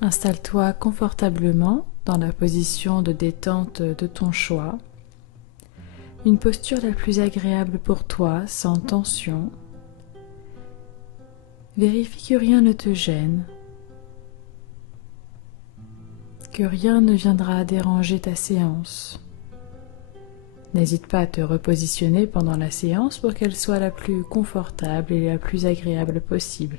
Installe-toi confortablement dans la position de détente de ton choix, une posture la plus agréable pour toi, sans tension. Vérifie que rien ne te gêne, que rien ne viendra déranger ta séance. N'hésite pas à te repositionner pendant la séance pour qu'elle soit la plus confortable et la plus agréable possible.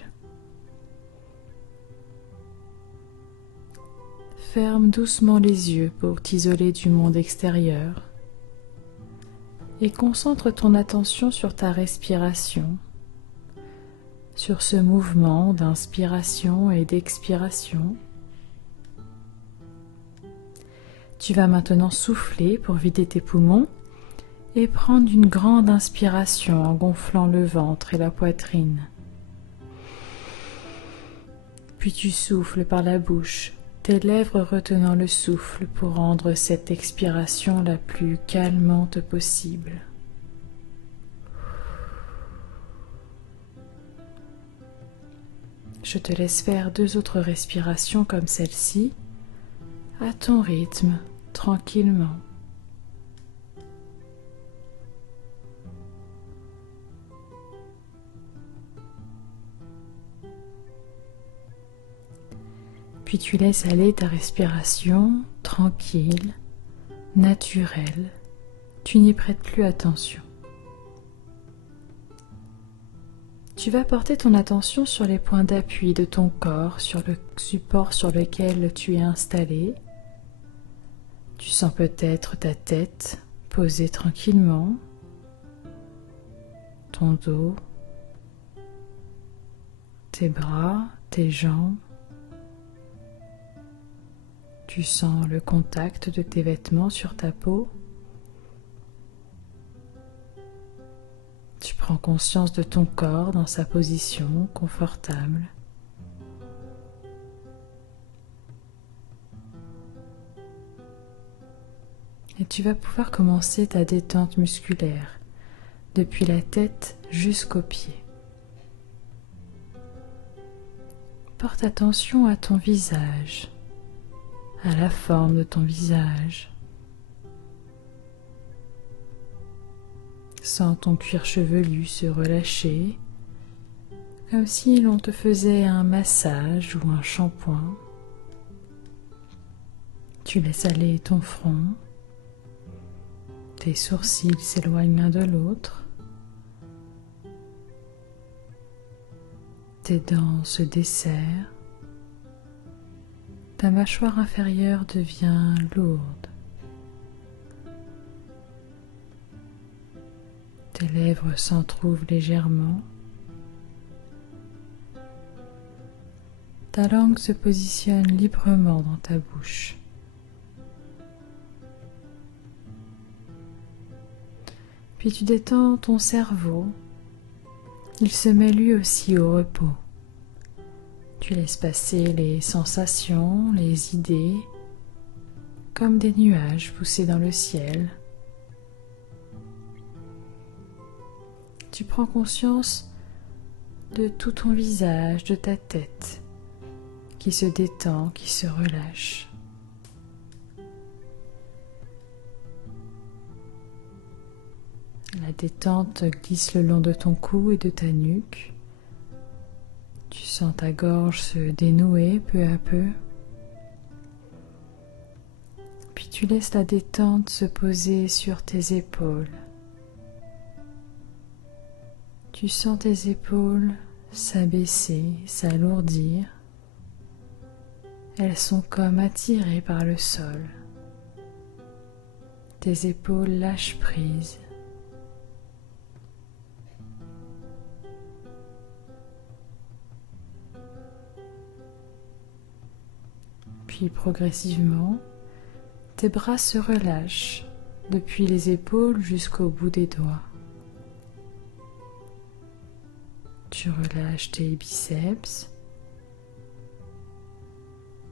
Ferme doucement les yeux pour t'isoler du monde extérieur et concentre ton attention sur ta respiration, sur ce mouvement d'inspiration et d'expiration. Tu vas maintenant souffler pour vider tes poumons et prendre une grande inspiration en gonflant le ventre et la poitrine. Puis tu souffles par la bouche, tes lèvres retenant le souffle pour rendre cette expiration la plus calmante possible. Je te laisse faire 2 autres respirations comme celle-ci, à ton rythme, tranquillement. Puis tu laisses aller ta respiration tranquille, naturelle. Tu n'y prêtes plus attention. Tu vas porter ton attention sur les points d'appui de ton corps, sur le support sur lequel tu es installé. Tu sens peut-être ta tête posée tranquillement, ton dos, tes bras, tes jambes. Tu sens le contact de tes vêtements sur ta peau. Tu prends conscience de ton corps dans sa position confortable. Et tu vas pouvoir commencer ta détente musculaire depuis la tête jusqu'aux pieds. Porte attention à ton visage, à la forme de ton visage. Sens ton cuir chevelu se relâcher, comme si l'on te faisait un massage ou un shampoing. Tu laisses aller ton front, tes sourcils s'éloignent l'un de l'autre, tes dents se desserrent, ta mâchoire inférieure devient lourde. Tes lèvres s'entrouvent légèrement. Ta langue se positionne librement dans ta bouche. Puis tu détends ton cerveau. Il se met lui aussi au repos. Tu laisses passer les sensations, les idées, comme des nuages poussés dans le ciel. Tu prends conscience de tout ton visage, de ta tête, qui se détend, qui se relâche. La détente glisse le long de ton cou et de ta nuque. Tu sens ta gorge se dénouer peu à peu. Puis tu laisses la détente se poser sur tes épaules. Tu sens tes épaules s'abaisser, s'alourdir. Elles sont comme attirées par le sol. Tes épaules lâchent prise. Puis progressivement, tes bras se relâchent depuis les épaules jusqu'au bout des doigts. Tu relâches tes biceps,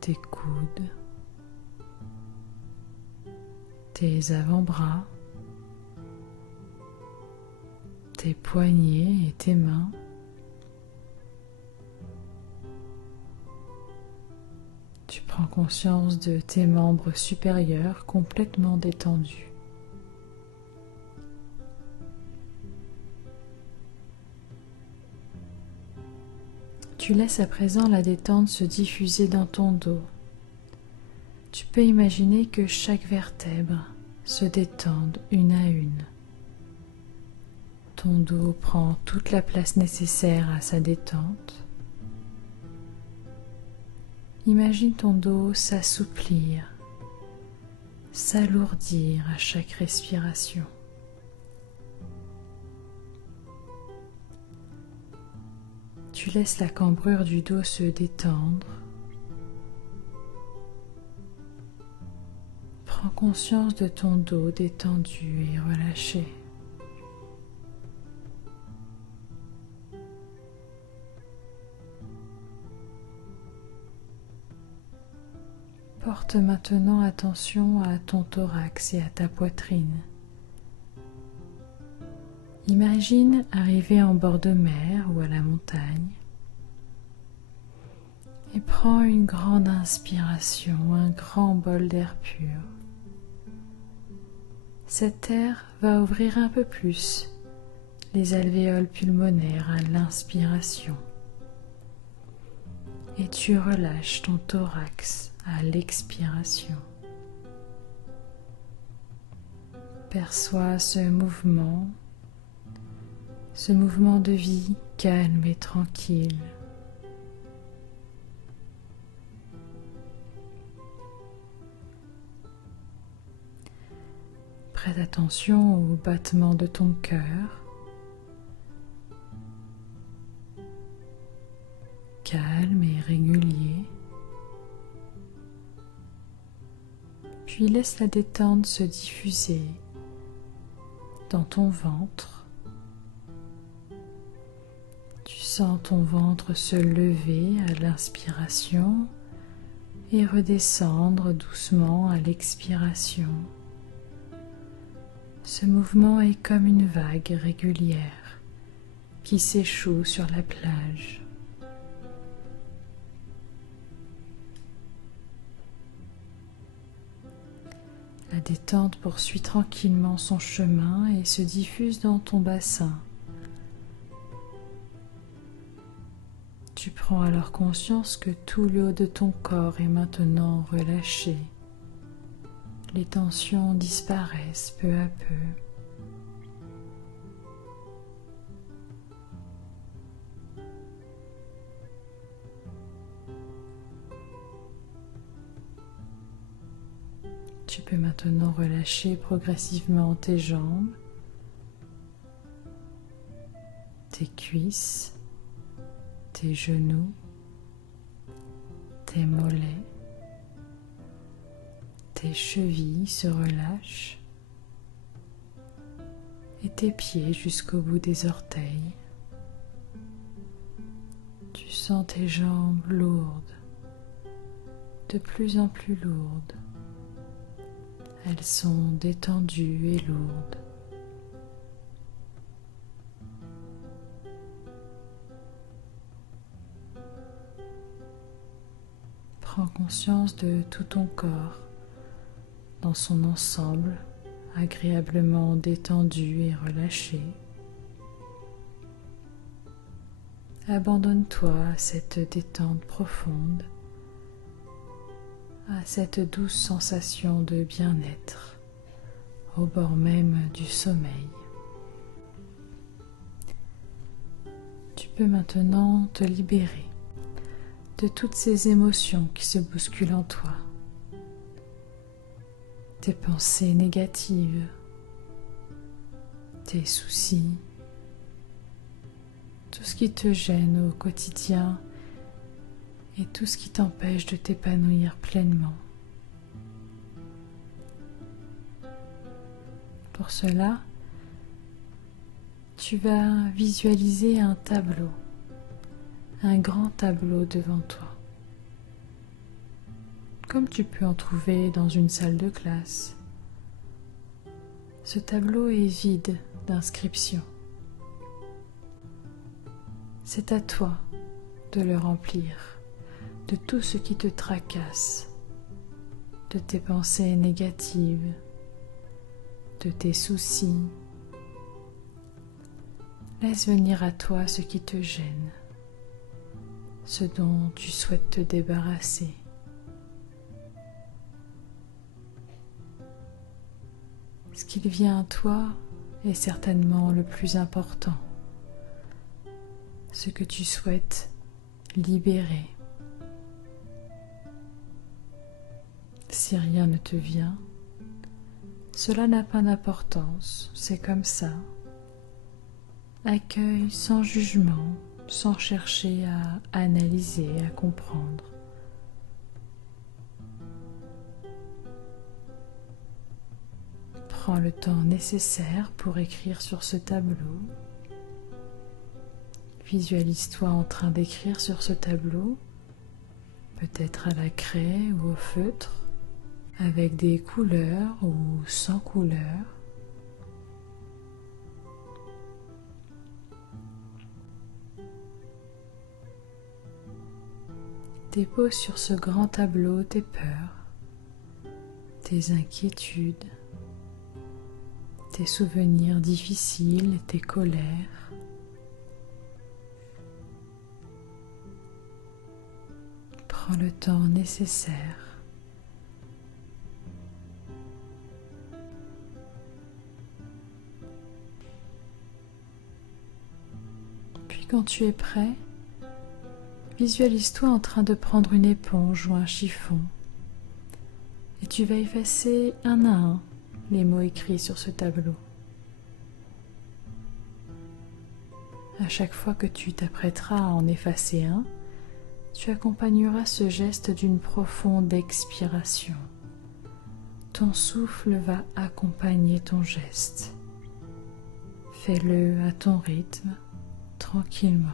tes coudes, tes avant-bras, tes poignets et tes mains. Tu prends conscience de tes membres supérieurs complètement détendus. Tu laisses à présent la détente se diffuser dans ton dos. Tu peux imaginer que chaque vertèbre se détende une à une. Ton dos prend toute la place nécessaire à sa détente. Imagine ton dos s'assouplir, s'alourdir à chaque respiration. Tu laisses la cambrure du dos se détendre. Prends conscience de ton dos détendu et relâché. Porte maintenant attention à ton thorax et à ta poitrine. Imagine arriver en bord de mer ou à la montagne et prends une grande inspiration, un grand bol d'air pur. Cet air va ouvrir un peu plus les alvéoles pulmonaires à l'inspiration et tu relâches ton thorax à l'expiration. Perçois ce mouvement de vie calme et tranquille. Prête attention au battement de ton cœur. Calme et régulier. Puis laisse la détente se diffuser dans ton ventre. Tu sens ton ventre se lever à l'inspiration et redescendre doucement à l'expiration. Ce mouvement est comme une vague régulière qui s'échoue sur la plage. La détente poursuit tranquillement son chemin et se diffuse dans ton bassin. Tu prends alors conscience que tout le haut de ton corps est maintenant relâché. Les tensions disparaissent peu à peu. Tu peux maintenant relâcher progressivement tes jambes, tes cuisses, tes genoux, tes mollets, tes chevilles se relâchent et tes pieds jusqu'au bout des orteils. Tu sens tes jambes lourdes, de plus en plus lourdes. Elles sont détendues et lourdes. Prends conscience de tout ton corps dans son ensemble, agréablement détendu et relâché. Abandonne-toi à cette détente profonde, à cette douce sensation de bien-être au bord même du sommeil. Tu peux maintenant te libérer de toutes ces émotions qui se bousculent en toi, tes pensées négatives, tes soucis, tout ce qui te gêne au quotidien et tout ce qui t'empêche de t'épanouir pleinement. Pour cela, tu vas visualiser un tableau, un grand tableau devant toi, comme tu peux en trouver dans une salle de classe. Ce tableau est vide d'inscriptions. C'est à toi de le remplir de tout ce qui te tracasse, de tes pensées négatives, de tes soucis. Laisse venir à toi ce qui te gêne, ce dont tu souhaites te débarrasser. Ce qui vient à toi est certainement le plus important, ce que tu souhaites libérer. Si rien ne te vient, cela n'a pas d'importance, c'est comme ça. Accueille sans jugement, sans chercher à analyser, à comprendre. Prends le temps nécessaire pour écrire sur ce tableau. Visualise-toi en train d'écrire sur ce tableau, peut-être à la craie ou au feutre, avec des couleurs ou sans couleurs. Dépose sur ce grand tableau tes peurs, tes inquiétudes, tes souvenirs difficiles, tes colères. Prends le temps nécessaire. Puis quand tu es prêt, visualise-toi en train de prendre une éponge ou un chiffon et tu vas effacer un à un les mots écrits sur ce tableau. À chaque fois que tu t'apprêteras à en effacer un, tu accompagneras ce geste d'une profonde expiration. Ton souffle va accompagner ton geste. Fais-le à ton rythme, tranquillement.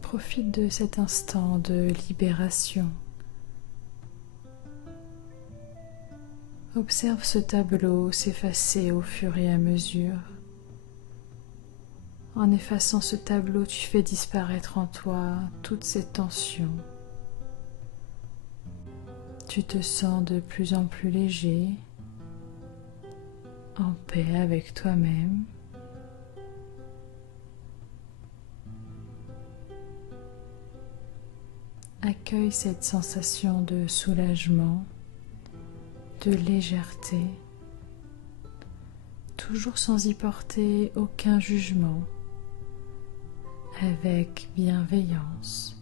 Profite de cet instant de libération. Observe ce tableau s'effacer au fur et à mesure. En effaçant ce tableau, tu fais disparaître en toi toutes ces tensions. Tu te sens de plus en plus léger, en paix avec toi-même. Accueille cette sensation de soulagement, de légèreté, toujours sans y porter aucun jugement, avec bienveillance.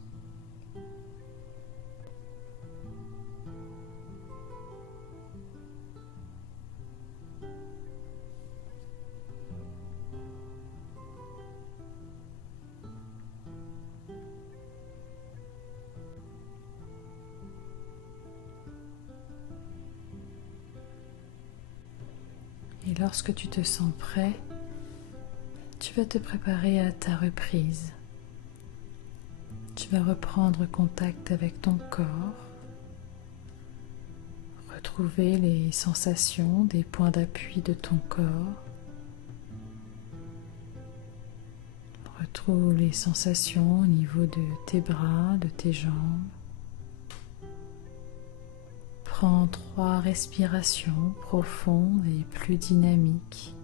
Et lorsque tu te sens prêt, tu vas te préparer à ta reprise. Tu vas reprendre contact avec ton corps, retrouver les sensations des points d'appui de ton corps, retrouve les sensations au niveau de tes bras, de tes jambes. Prends 3 respirations profondes et plus dynamiques.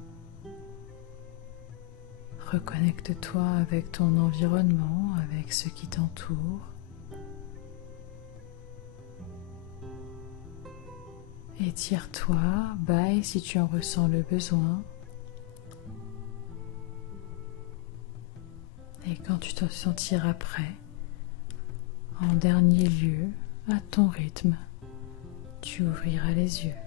Reconnecte-toi avec ton environnement, avec ce qui t'entoure. Étire-toi, bâille si tu en ressens le besoin. Et quand tu te sentiras prêt, en dernier lieu, à ton rythme, tu ouvriras les yeux.